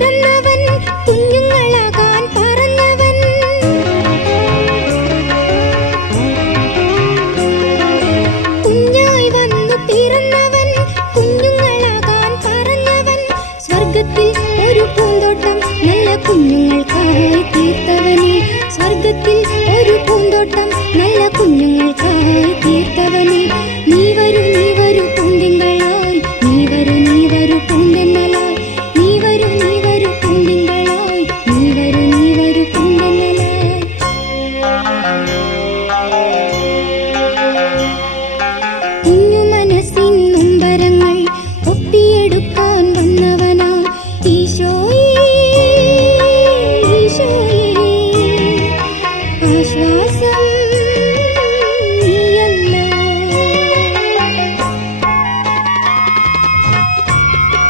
പിറന്നവൻ കുഞ്ഞുങ്ങളാകാൻ പറഞ്ഞവൻ. കുഞ്ഞായി വന്നു പിറന്നവൻ കുഞ്ഞുങ്ങളാകാൻ പറഞ്ഞവൻ. സ്വർഗത്തിൽ ഒരു പൂന്തോട്ടം നല്ല കുഞ്ഞുങ്ങൾക്കായി തീർത്തവനെ. സ്വർഗത്തിൽ